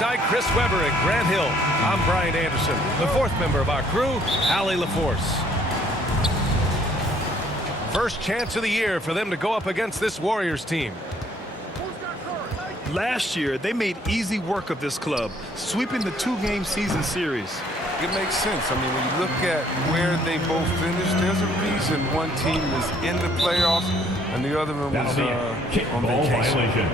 Alongside Chris Webber and Grant Hill, I'm Brian Anderson, the fourth member of our crew, Allie LaForce. First chance of the year for them to go up against this Warriors team. Last year, they made easy work of this club, sweeping the two-game season series. It makes sense. I mean, when you look at where they both finished, there's a reason one team is in the playoffs and the other one was on vacation.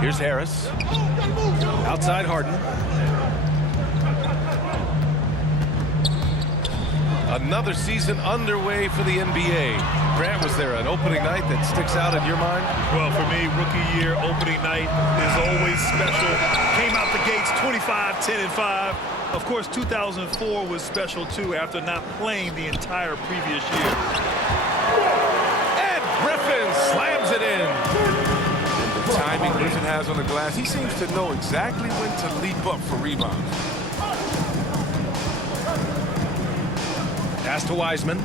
Here's Harris. Outside Harden. Another season underway for the NBA. Grant, was there an opening night that sticks out in your mind? Well, for me, rookie year opening night is always special. Came out the gates 25, 10, and 5. Of course, 2004 was special, too, after not playing the entire previous year. And Griffin slams it in. The timing Griffin has on the glass, he seems to know exactly when to leap up for rebounds. Pass to Wiseman.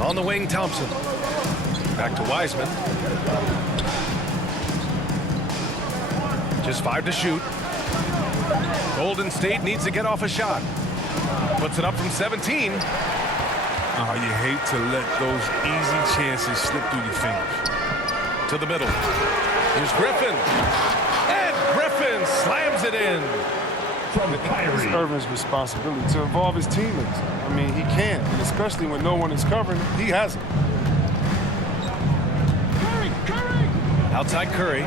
On the wing, Thompson. Back to Wiseman. Just 5 to shoot. Golden State needs to get off a shot. Puts it up from 17. Oh, you hate to let those easy chances slip through your fingers. To the middle. Here's Griffin. And Griffin slams it in. It's Irvin's responsibility to involve his teammates. I mean, he can, and especially when no one is covering, he has it. Curry. Outside Curry.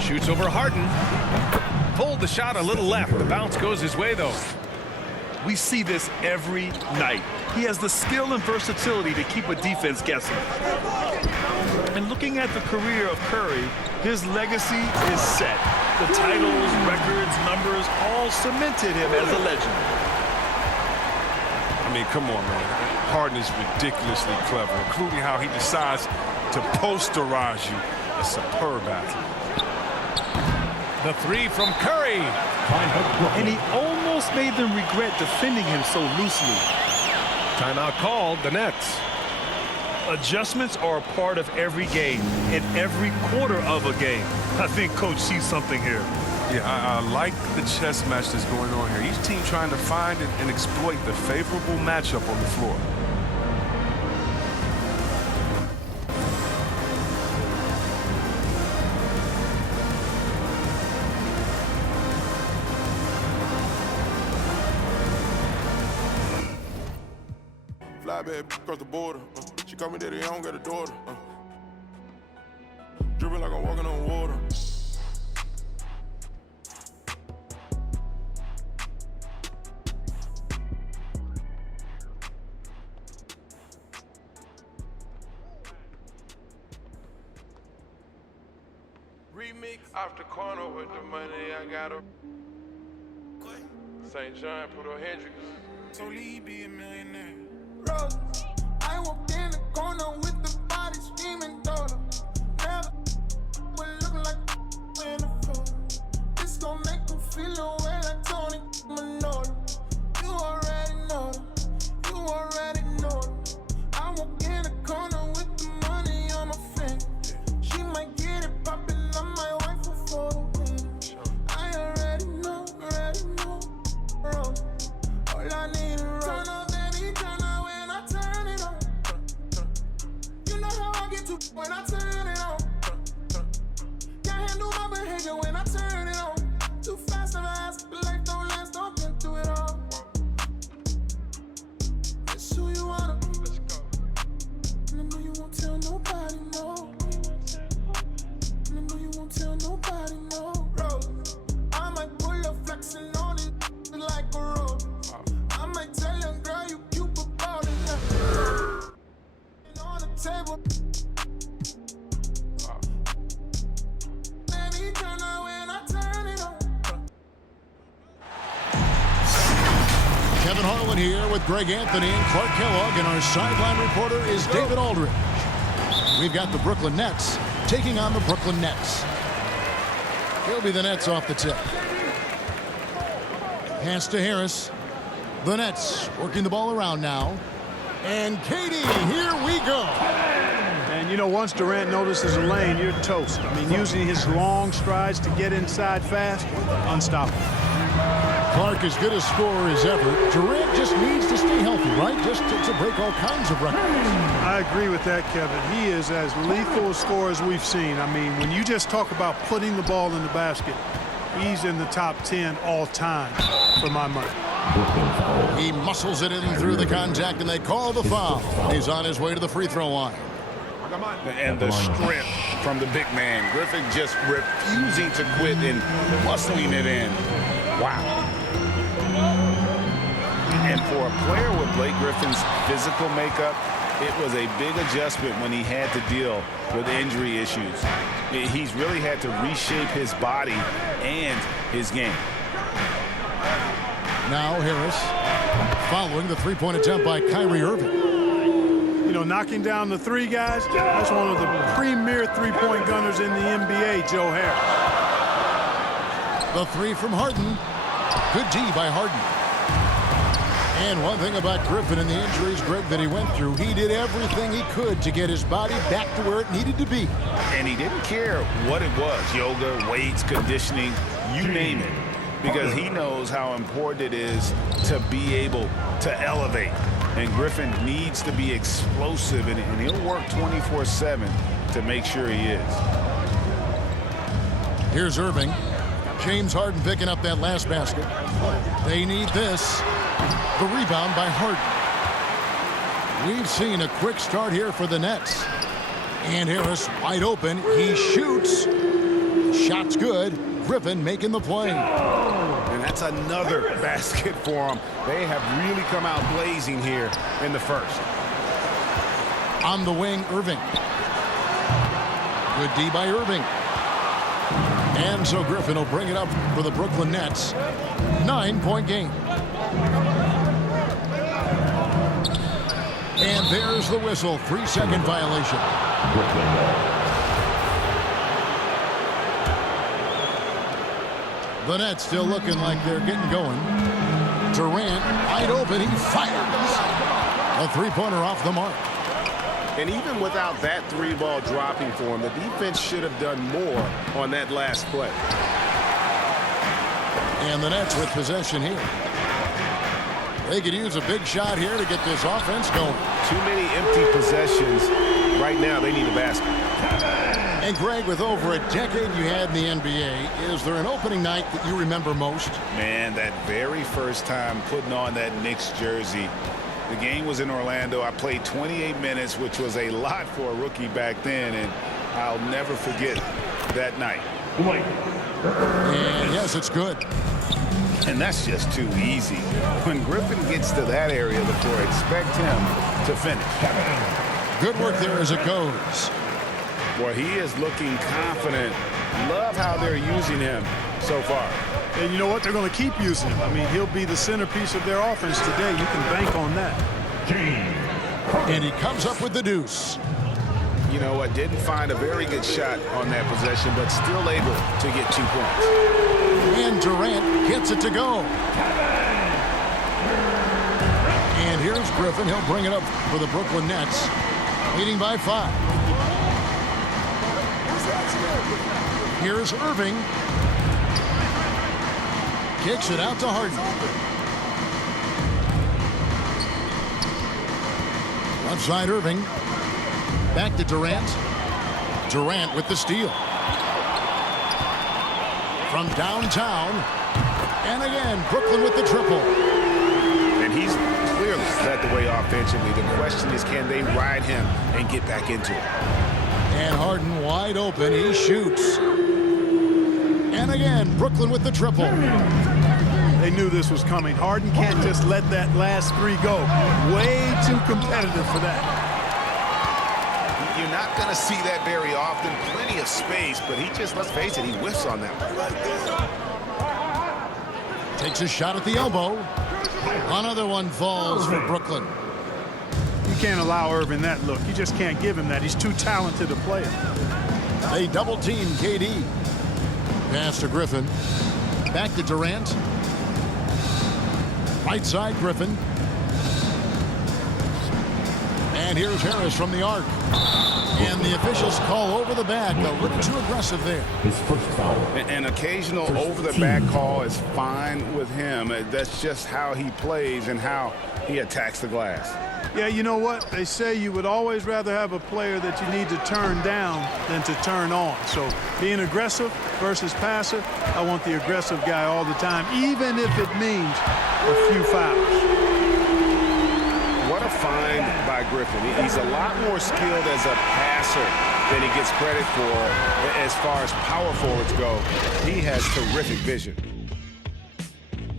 Shoots over Harden. Pulled the shot a little left. The bounce goes his way, though. We see this every night. He has the skill and versatility to keep a defense guessing. And looking at the career of Curry, his legacy is set. The titles, records, numbers, all cemented him as a legend. I mean, come on, man. Harden is ridiculously clever, including how he decides to posterize you. A superb athlete. The three from Curry. And he almost made them regret defending him so loosely. Timeout called, the Nets. Adjustments are a part of every game, in every quarter of a game. I think Coach sees something here. Yeah, I like the chess match that's going on here. Each team trying to find and exploit the favorable matchup on the floor. Fly back across the border. She call me daddy, I don't got a daughter. Dripping like I'm walking on water. Remix off the corner with the money I got her. St. John, put on Hendrix. So Lee be a millionaire. Rose. I walked in the corner with the body screaming daughter. Never would look like in the photo. This gon' make them feel away like Tony Manolo. You already know them. You already know them. I walk in the corner with the money on my finger. She might get it poppin', I might wife her for the win. I already know, Rose. All I need is Rose. Turn up, baby, turn up when I turn it on. You know how I get to when I turn it on. Can't handle my behavior when I turn it on. Too fast and fast, but life don't last, don't get through it all. It's who you wanna. And I know you won't tell nobody, no. And I know you won't tell nobody, no. Rose, I might pull up flexing on it like a rope. I might tell your girl you cute but ballin' up. On the table. Baby, turn on when I turn it on. Kevin Harlan here with Greg Anthony and Clark Kellogg, and our sideline reporter is David Aldridge. We've got the Brooklyn Nets taking on the Brooklyn Nets. He'll be the Nets off the tip. Pass to Harris. The Nets working the ball around now. And KD, here we go. And, you know, once Durant notices a lane, you're toast. I mean, using his long strides to get inside fast, unstoppable. Clark as good a scorer as ever. Durant just needs to stay healthy, right? Just to break all kinds of records. I agree with that, Kevin. He is as lethal a scorer as we've seen. I mean, when you just talk about putting the ball in the basket, he's in the top 10 all time for my money. He muscles it in through the contact, and they call the foul. He's on his way to the free throw line. And the strength from the big man. Griffin just refusing to quit and muscling it in. Wow. And for a player with Blake Griffin's physical makeup, it was a big adjustment when he had to deal with injury issues. He's really had to reshape his body and his game. Now Harris following the three-point attempt by Kyrie Irving. You know, knocking down the three guys, that's one of the premier three-point gunners in the NBA, Joe Harris. The three from Harden. Good D by Harden. And one thing about Griffin and the injuries, Greg, that he went through, he did everything he could to get his body back to where it needed to be. And he didn't care what it was, yoga, weights, conditioning, you name it, because he knows how important it is to be able to elevate. And Griffin needs to be explosive, and he'll work 24/7 to make sure he is. Here's Irving. James Harden picking up that last basket. They need this. The rebound by Harden. We've seen a quick start here for the Nets. And Harris wide open. He shoots. Shot's good. Griffin making the play. And that's another basket for them. They have really come out blazing here in the first. On the wing, Irving. Good D by Irving. And so Griffin will bring it up for the Brooklyn Nets. 9-point game. And there's the whistle. 3-second violation. The Nets still looking like they're getting going. Durant wide open. He fires. A three-pointer off the mark. And even without that three ball dropping for him, the defense should have done more on that last play. And the Nets with possession here. They could use a big shot here to get this offense going. Too many empty possessions. Right now, they need a basket. And Greg, with over a decade you had in the NBA, is there an opening night that you remember most? Man, that very first time putting on that Knicks jersey. The game was in Orlando. I played 28 minutes, which was a lot for a rookie back then, and I'll never forget that night. And yes, it's good. And that's just too easy. When Griffin gets to that area of the floor, expect him to finish. Good work there as it goes. Boy, he is looking confident. Love how they're using him so far. And you know what? They're going to keep using him. I mean, he'll be the centerpiece of their offense today. You can bank on that. And he comes up with the deuce. You know what? Didn't find a very good shot on that possession, but still able to get 2 points. And Durant gets it to go. And here's Griffin. He'll bring it up for the Brooklyn Nets, leading by 5. Here's Irving. Kicks it out to Harden. Left side Irving. Back to Durant. Durant with the steal. From downtown. And again, Brooklyn with the triple. And he's clearly led the way offensively. The question is, can they ride him and get back into it? And Harden wide open. He shoots. And again, Brooklyn with the triple. They knew this was coming. Harden can't just let that last three go. Way too competitive for that. You're not going to see that very often. Plenty of space, but he just, let's face it, he whiffs on that one. Takes a shot at the elbow. Another one falls for Brooklyn. You can't allow Irving that look. You just can't give him that. He's too talented a player. They double team KD. Pass to Griffin. Back to Durant. Right side, Griffin. And here's Harris from the arc. And the officials call over the back. A little too aggressive there. His first foul. An occasional over-the-back call is fine with him. That's just how he plays and how he attacks the glass. Yeah, you know what? They say you would always rather have a player that you need to turn down than to turn on. So being aggressive versus passive, I want the aggressive guy all the time, even if it means a few fouls. What a find by Griffin. He's a lot more skilled as a passer than he gets credit for as far as power forwards go. He has terrific vision.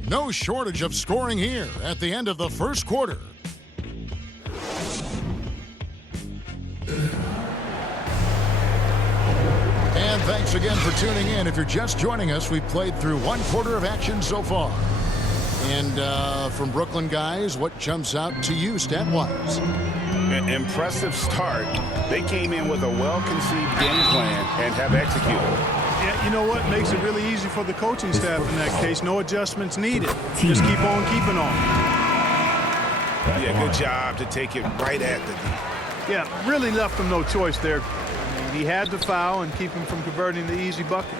No shortage of scoring here at the end of the first quarter. And thanks again for tuning in. If you're just joining us, we've played through one quarter of action so far. And from Brooklyn guys, what jumps out to you stat-wise? An impressive start. They came in with a well-conceived game plan and have executed. Yeah, you know what? Makes it really easy for the coaching staff in that case. No adjustments needed. Just keep on keeping on. Yeah, good job to take it right at the D. Yeah, really left him no choice there. He had to foul and keep him from converting the easy bucket.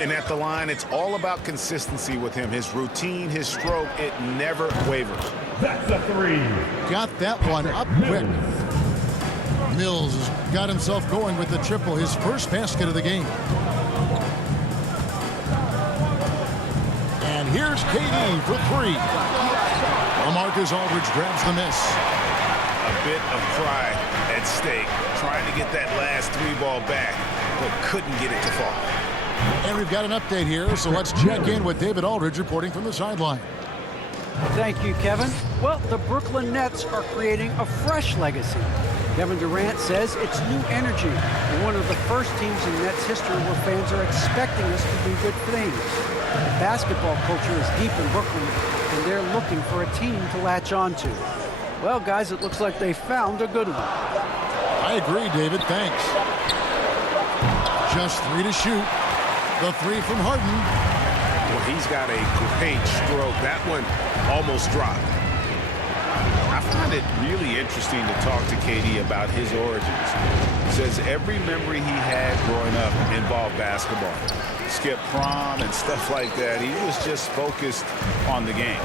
And at the line, it's all about consistency with him. His routine, his stroke, it never wavers. That's a three. Got that one up quick. Mills has got himself going with the triple, his first basket of the game. And here's KD for three. LaMarcus Aldridge grabs the miss. A bit of pride at stake, trying to get that last three ball back, but couldn't get it to fall. And we've got an update here, so let's check in with David Aldridge reporting from the sideline. Thank you, Kevin. Well, the Brooklyn Nets are creating a fresh legacy. Kevin Durant says it's new energy, and one of the first teams in Nets history where fans are expecting us to do good things. The basketball culture is deep in Brooklyn, and they're looking for a team to latch on to. Well, guys, it looks like they found a good one. I agree, David. Thanks. Just three to shoot. The three from Harden. Well, he's got a great stroke. That one almost dropped. I find it really interesting to talk to KD about his origins. He says every memory he had growing up involved basketball. Skip prom and stuff like that. He was just focused on the game.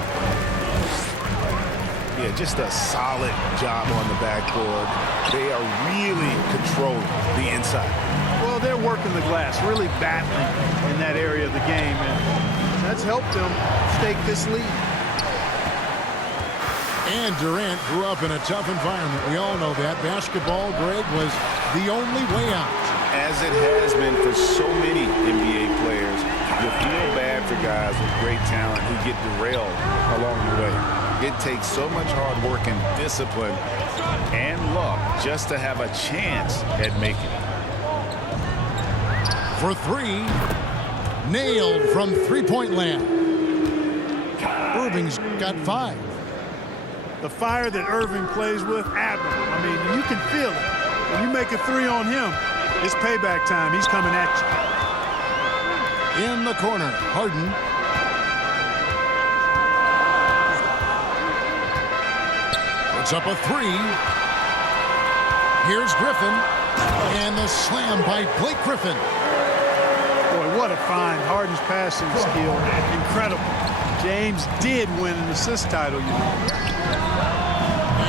Yeah, just a solid job on the backboard. They are really controlling the inside. Well, they're working the glass, really battling in that area of the game, and that's helped them stake this lead. And Durant grew up in a tough environment. We all know that. Basketball, Greg, was the only way out. As it has been for so many NBA players, you feel bad for guys with great talent who get derailed along the way. It takes so much hard work and discipline and luck just to have a chance at making it. For three, nailed from three-point land. Irving's got five. The fire that Irving plays with, admirable. I mean, you can feel it. When you make a three on him, it's payback time. He's coming at you. In the corner, Harden. Puts up a three. Here's Griffin. And the slam by Blake Griffin. Boy, what a find. Harden's passing skill, incredible. James did win an assist title, you know.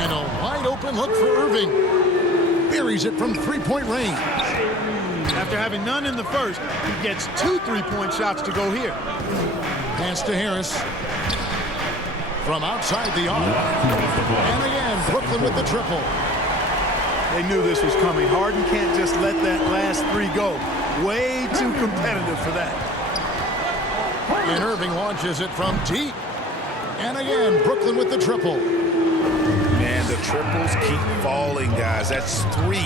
And a wide open look for Irving. Buries it from three-point range. After having none in the first, he gets 2 3-point shots to go here. Pass to Harris. From outside the arc. And again, Brooklyn with the triple. They knew this was coming. Harden can't just let that last three go. Way too competitive for that. And Irving launches it from deep. And again, Brooklyn with the triple. Man, the triples keep falling, guys. That's 3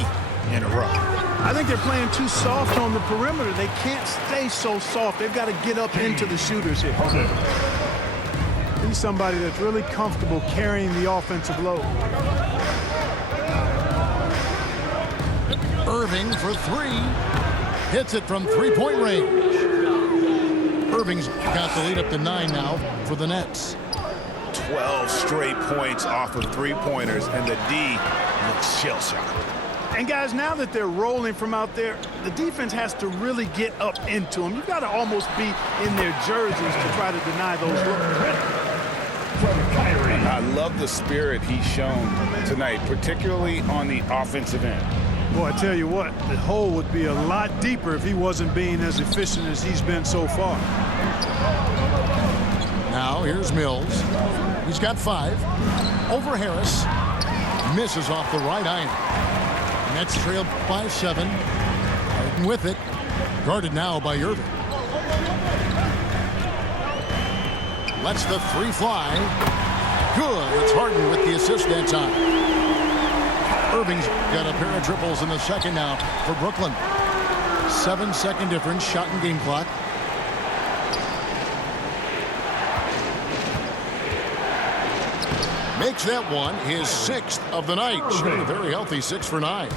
in a row. I think they're playing too soft on the perimeter. They can't stay so soft. They've got to get up into the shooters here. He's somebody that's really comfortable carrying the offensive load. Irving for three. Hits it from three-point range. Irving's got the lead up to 9 now for the Nets. 12 straight points off of three-pointers, and the D looks shell-shocked. And guys, now that they're rolling from out there, the defense has to really get up into them. You've got to almost be in their jerseys to try to deny those looks. I love the spirit he's shown tonight, particularly on the offensive end. Boy, I tell you what, the hole would be a lot deeper if he wasn't being as efficient as he's been so far. Now here's Mills. He's got 5. Over Harris. Misses off the right iron. Nets trailed by 7. Harden with it. Guarded now by Irving. Lets the 3 fly. Good. It's Harden with the assist that time. Irving's got a pair of triples in the second now for Brooklyn. 7-second difference. Shot and game clock. Makes that one his 6th of the night. Shooting a very healthy 6 for 9.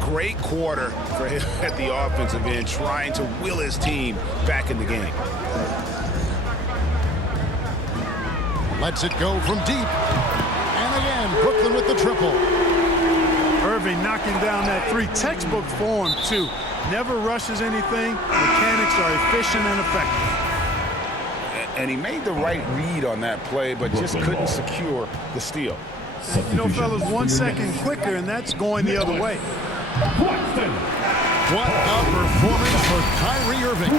Great quarter for him at the offensive end, trying to will his team back in the game. Lets it go from deep. And again, Brooklyn with the triple. Irving knocking down that 3. Textbook form, too. Never rushes anything. Mechanics are efficient and effective. And he made the right read on that play, but just couldn't secure the steal. You know, fellas, 1 second quicker, and that's going the other way. What a performance for Kyrie Irving.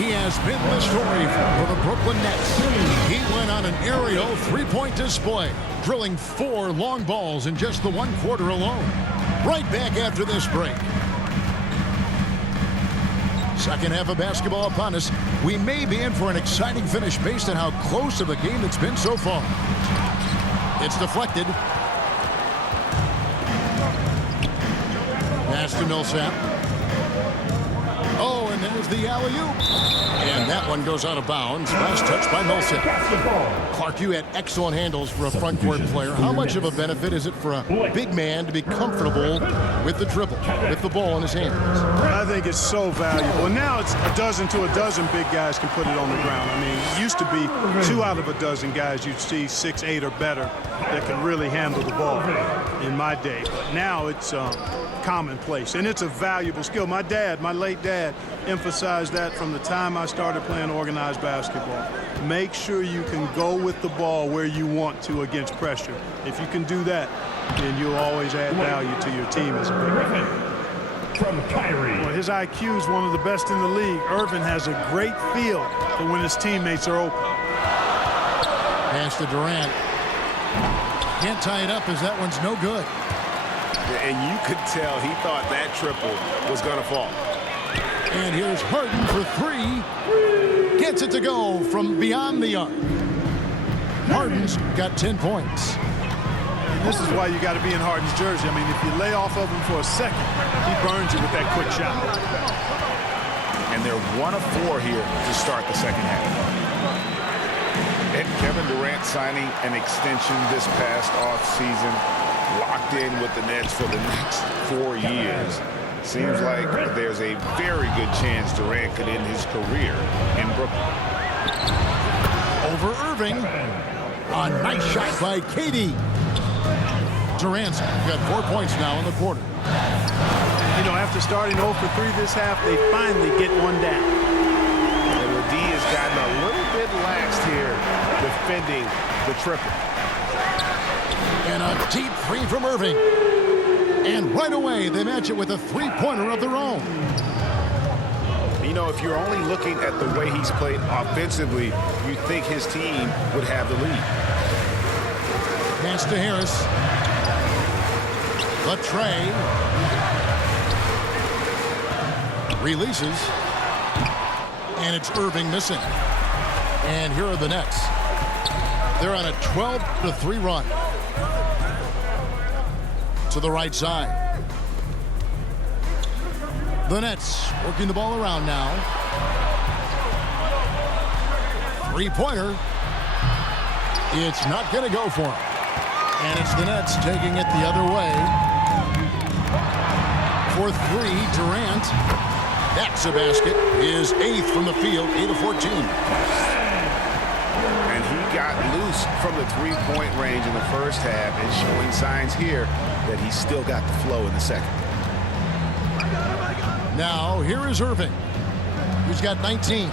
He has been the story for the Brooklyn Nets. He went on an aerial 3-point display, drilling 4 long balls in just the 1 quarter alone. Right back after this break. Second half of basketball upon us. We may be in for an exciting finish based on how close of a game it's been so far. It's deflected. Pass to Millsap. Oh, and there's the alley-oop. And that one goes out of bounds. Last touch by Millsap. Clark, you had excellent handles for a front court player. How much of a benefit is it for a big man to be comfortable with the dribble, with the ball in his hands? I think it's so valuable. And now it's a dozen to a dozen big guys can put it on the ground. I mean, it used to be 2 out of a dozen guys you'd see 6, 8 or better that can really handle the ball in my day. But now it's commonplace, and it's a valuable skill. My late dad, emphasized that from the time I started playing organized basketball. Make sure you can go with the ball where you want to against pressure. If you can do that, then you'll always add value to your team as a big man. From Kyrie. Well, his IQ is one of the best in the league. Irvin has a great feel for when his teammates are open. Pass to Durant. Can't tie it up as that one's no good. And you could tell he thought that triple was going to fall. And here's Harden for 3. Gets it to go from beyond the arc. Harden's got 10 points. And this is why you got to be in Harden's jersey. I mean, if you lay off of him for a second, he burns you with that quick shot. And they're 1 of 4 here to start the second half. And Kevin Durant signing an extension this past offseason, locked in with the Nets for the next 4 years. Seems like there's a very good chance Durant could end his career in Brooklyn. Over Irving. A nice shot by KD. Durant's got 4 points now in the quarter. You know, after starting 0 for 3 this half, they finally get one down. And the D has gotten a little bit lax here defending the triple. And a deep 3 from Irving. And right away, they match it with a 3-pointer of their own. You know, if you're only looking at the way he's played offensively, you think his team would have the lead. Pass to Harris. The tray. Releases. And it's Irving missing. And here are the Nets. They're on a 12-3 run. To the right side. The Nets working the ball around now. 3-pointer. It's not going to go for him. And it's the Nets taking it the other way. For 3, Durant. That's a basket. His 8th from the field, 8 of 14. And he got loose from the three-point range in the first half and showing signs here that he's still got the flow in the second. Now, here is Irving, who's got 19.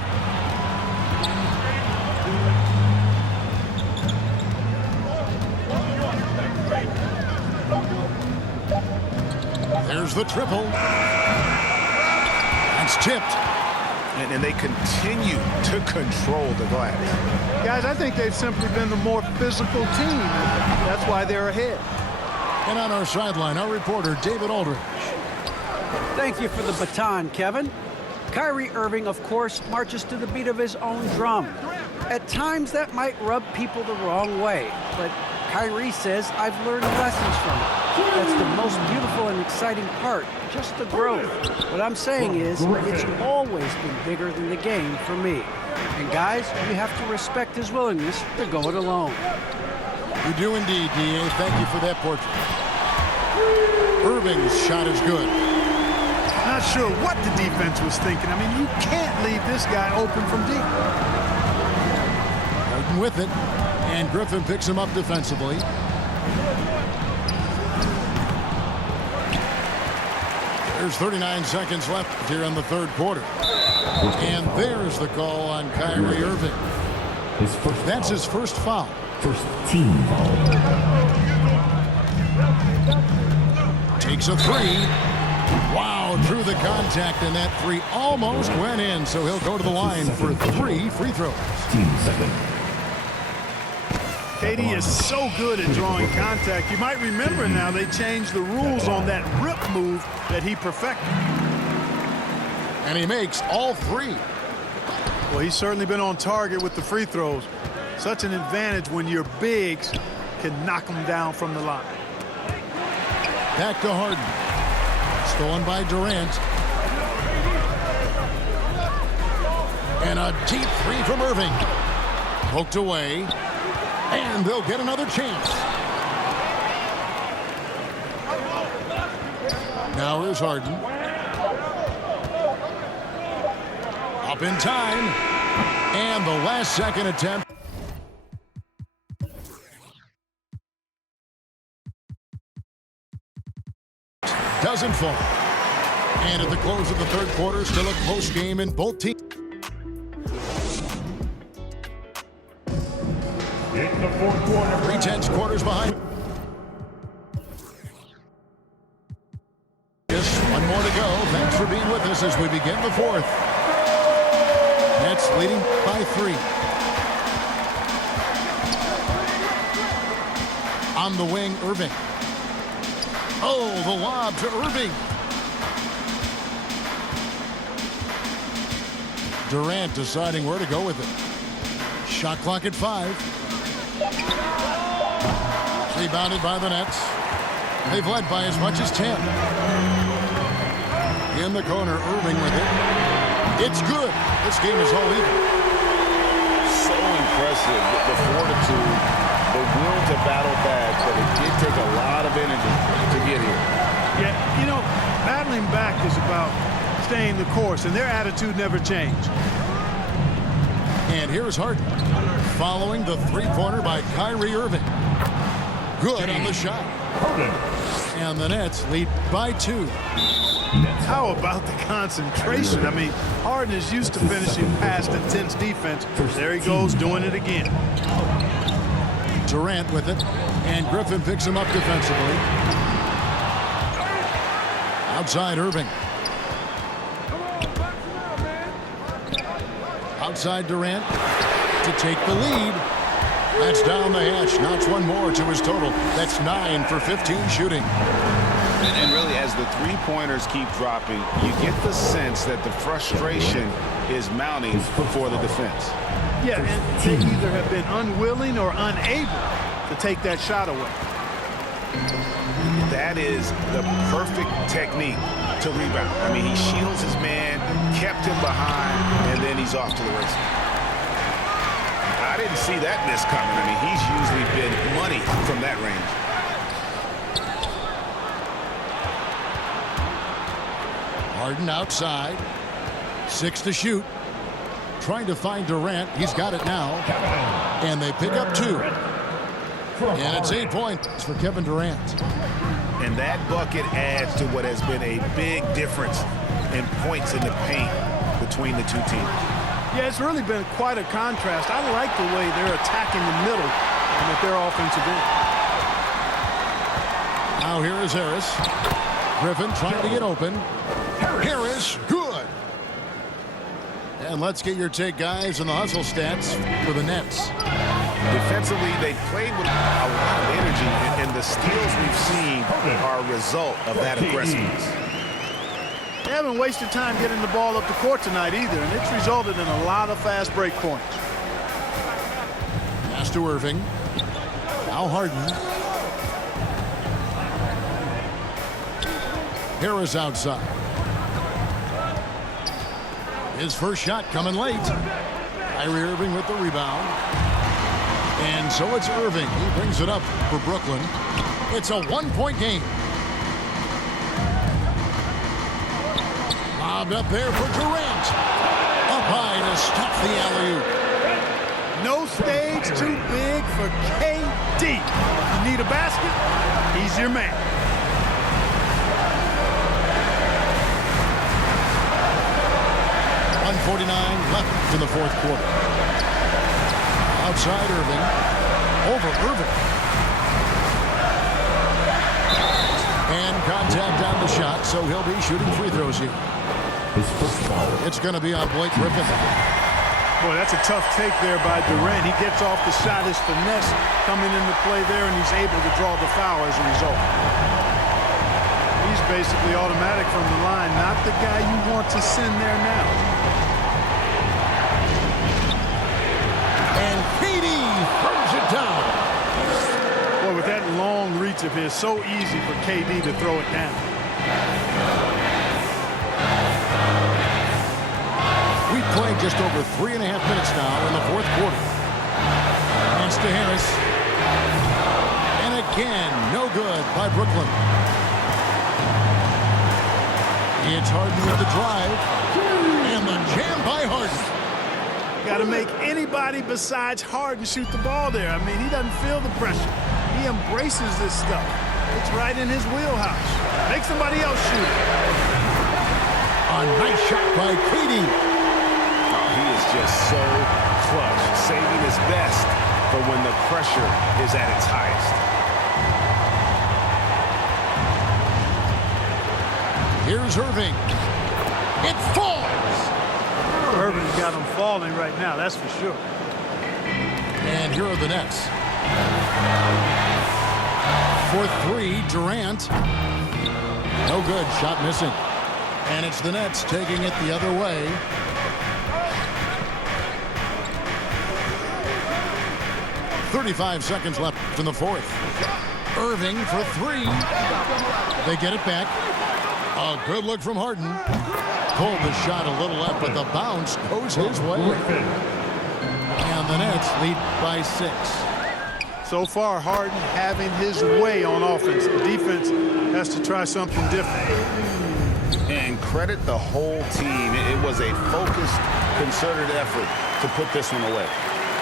There's the triple. That's tipped. And they continue to control the glass. Guys, I think they've simply been the more physical team. That's why they're ahead. And on our sideline, our reporter, David Aldridge. Thank you for the baton, Kevin. Kyrie Irving, of course, marches to the beat of his own drum. At times, that might rub people the wrong way, but Kyrie says, I've learned lessons from it. That's the most beautiful and exciting part, just the growth. What I'm saying is, it's always been bigger than the game for me. And guys, you have to respect his willingness to go it alone. You do indeed, D.A. Thank you for that portrait. Irving's shot is good. Not sure what the defense was thinking. I mean, you can't leave this guy open from deep. Harden with it, and Griffin picks him up defensively. There's 39 seconds left here in the third quarter. And there's the call on Kyrie Irving. That's his first foul. First team foul. Takes a three. Wow, through the contact, and that three almost went in, so he'll go to the line for 3 free throws. Team second. KD is so good at drawing contact. You might remember now they changed the rules on that rip move that he perfected. And he makes all 3. Well, he's certainly been on target with the free throws. Such an advantage when your bigs can knock them down from the line. Back to Harden. Stolen by Durant. And a deep three from Irving. Poked away. And they'll get another chance. Now here's Harden. Up in time. And the last second attempt. Doesn't fall. And at the close of the third quarter, still a close game in both teams. In the fourth quarter. 3/10 quarters behind. Just one more to go. Thanks for being with us as we begin the fourth. Nets leading by 3. On the wing, Irving. Oh, the lob to Irving. Durant deciding where to go with it. Shot clock at 5. Rebounded by the Nets. They've led by as much as 10. In the corner, Irving with it. It's good. This game is all even. So impressive, the fortitude, the will to battle back, but it did take a lot of energy to get here. Yeah, you know, battling back is about staying the course, and their attitude never changed. And here's Harden following the three-pointer by Kyrie Irving. Good on the shot. And the Nets lead by 2. How about the concentration? I mean, Harden is used to finishing past intense defense. There he goes, doing it again. Durant with it, and Griffin picks him up defensively. Outside Irving. Outside Durant to take the lead. That's down the hatch. Knocks one more to his total. That's 9 for 15 shooting. And really, as the three-pointers keep dropping, you get the sense that the frustration is mounting for the defense. Yeah, and they either have been unwilling or unable to take that shot away. That is the perfect technique to rebound. I mean, he shields his man, kept him behind, and then he's off to the races. I didn't see that miss coming. I mean, he's usually been money from that range. Harden outside. 6 to shoot. trying to find Durant. He's got it now. And they pick up 2. And it's 8 points for Kevin Durant. And that bucket adds to what has been a big difference in points in the paint between the two teams. Yeah, it's really been quite a contrast. I like the way they're attacking the middle and at their offensive end. Now here is Harris. Griffin trying to get open. Harris, good. And let's get your take, guys, on the hustle stats for the Nets. Defensively, they played with a lot of energy, and the steals we've seen are a result of that aggressiveness. They haven't wasted time getting the ball up the court tonight either, and it's resulted in a lot of fast break points. Pass to Irving. Now Harden. Harris outside. His first shot coming late. Kyrie Irving with the rebound. And so it's Irving. He brings it up for Brooklyn. It's a 1-point game. Lobbed up there for Durant. Up high to stop the alley-oop. No stage too big for KD. If you need a basket, he's your man. .49 left in the fourth quarter. Outside Irving. Over Irving. And contact on the shot, so he'll be shooting free throws here. His first foul. It's going to be on Blake Griffin. Boy, that's a tough take there by Durant. He gets off the shot. His finesse coming into play there, and he's able to draw the foul as a result. He's basically automatic from the line, not the guy you want to send there now. And KD throws it down. Boy, with that long reach of his, so easy for KD to throw it down. We've played just over 3.5 minutes now in the fourth quarter. Pass to Harris. And again, no good by Brooklyn. It's Harden with the drive. And the jam by Harden. Got to make anybody besides Harden shoot the ball there. I mean, he doesn't feel the pressure. He embraces this stuff. It's right in his wheelhouse. Make somebody else shoot it. A nice shot by KD. He is just so clutch, saving his best for when the pressure is at its highest. Here's Irving. It falls. Irving's got him falling right now, that's for sure. And here are the Nets. For 3, Durant. No good, shot missing. And it's the Nets taking it the other way. .35 seconds left in the fourth. Irving for 3. They get it back. A good look from Harden. Pulled the shot a little left, but the bounce goes his way. And the Nets lead by 6. So far, Harden having his way on offense. The defense has to try something different. And credit the whole team. It was a focused, concerted effort to put this one away.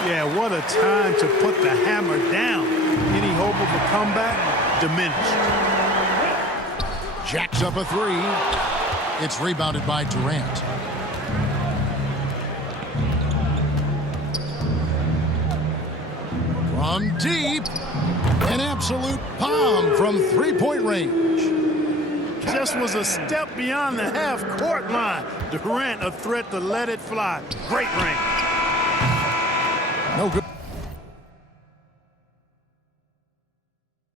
Yeah, what a time to put the hammer down. Any hope of a comeback diminished. Jacks up a 3. It's rebounded by Durant. From deep, an absolute bomb from 3-point range. Just was a step beyond the half-court line. Durant a threat to let it fly. Great range.